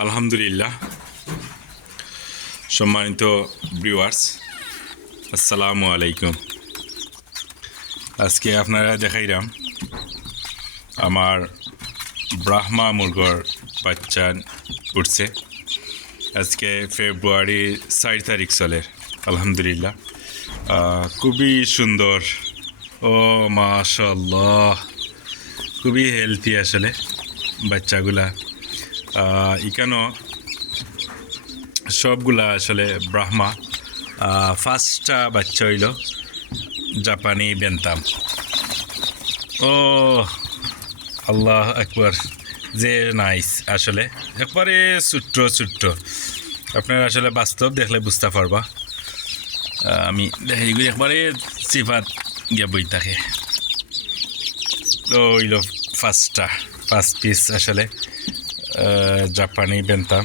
আলহামদুলিল্লাহ। সম্মানিত ভিউয়ার্স, আসসালামু আলাইকুম। আজকে আপনারা দেখাইলাম আমার ব্রাহ্মা মুরগর বাচ্চা উঠছে। আজকে ফেব্রুয়ারি 4 তারিখ চলে। আলহামদুলিল্লাহ, খুবই সুন্দর। ও মাশাআল্লাহ, খুবই হেলথি আসলে বাচ্চাগুলা। এখানেও সবগুলা আসলে ব্রাহ্মা। ফার্স্টটা বাচ্চা হইল জাপানি বেন্তাম। ও আল্লাহ একবার, যে নাইস আসলে, একবারে ছোট্ট ছোট্ট। আপনারা আসলে বাস্তব দেখলে বুঝতে পারবা। আমি এইগুলি একবারে সিফাত গিয়া বই থাকে। তো হইল ফার্স্ট পিস আসলে জাপানি বেন্তাম।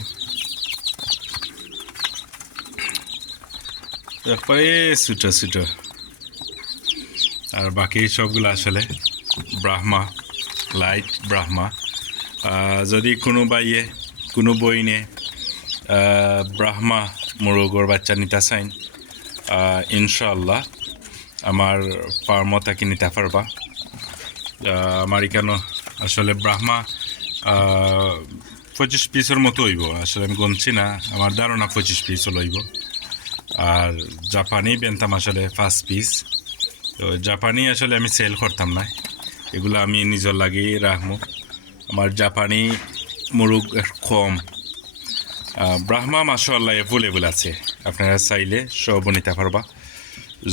একবারে ছোটো ছোটো। আর বাকি সবগুলো আসলে ব্রাহ্মা, লাইট ব্রাহ্মা। যদি কোনো বাইয়ে কোনো বইনে ব্রাহ্মা মোরগর বাচ্চা নিতে চাইন, ইনশাআল্লাহ আমার ফার্মও তাকে নিতে পারবা। আমার এখানে আসলে ব্রাহ্মা 25 পিসের মতো হইব। আসলে আমি গুনছি না, আমার ধারণা 25 পিস হইব। আর জাপানি বেন্তাম আসলে 5 পিস। তো জাপানি আসলে আমি সেল করতাম না, এগুলো আমি নিজের লাগেই রাখবো। আমার জাপানি মুরগ কম। ব্রাহ্মা মাশাআল্লাহ অ্যাভেলেবল আছে, আপনারা চাইলে সবও নিতে পারবা,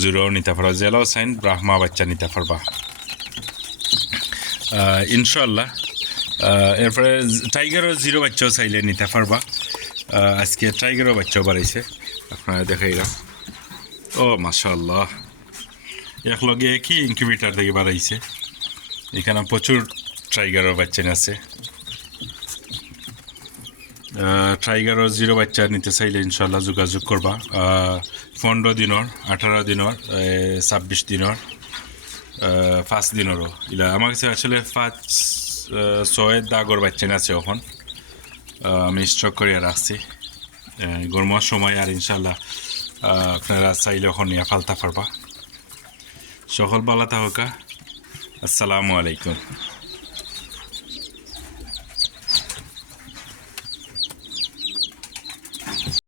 জুড়েও নিতে পারবা, জেলাও চাইন ব্রাহ্মা বাচ্চা নিতে পারবা ইনশাআল্লাহ। এরপরে টাইগারও 0 বাচ্চাও চাইলে নিতে পারবা। আজকে টাইগারও বাচ্চাও বাড়াইছে, আপনারা দেখাইলাম। ও মাশাআল্লাহ, একলগে কি ইনকিউবেটার থেকে বাড়াইছে। এখানে প্রচুর টাইগারের বাচ্চা আছে। টাইগারের 0 বাচ্চা নিতে চাইলে ইনশাল্লাহ যোগাযোগ করবা। 15 দিনের, 18 দিনের, 26 দিনের, 5 দিনেরও। এলা আমার কাছে আসলে 5-6 দাগর বাচ্চা আছে এখন। আমি স্টক করিয়া রাখছি গরমের সময়। আর ইনশাল্লাহ আপনারা চাইলে এখন নিয়ে ফালতা পারবা। সকল বালা থাকা। আসসালামু আলাইকুম।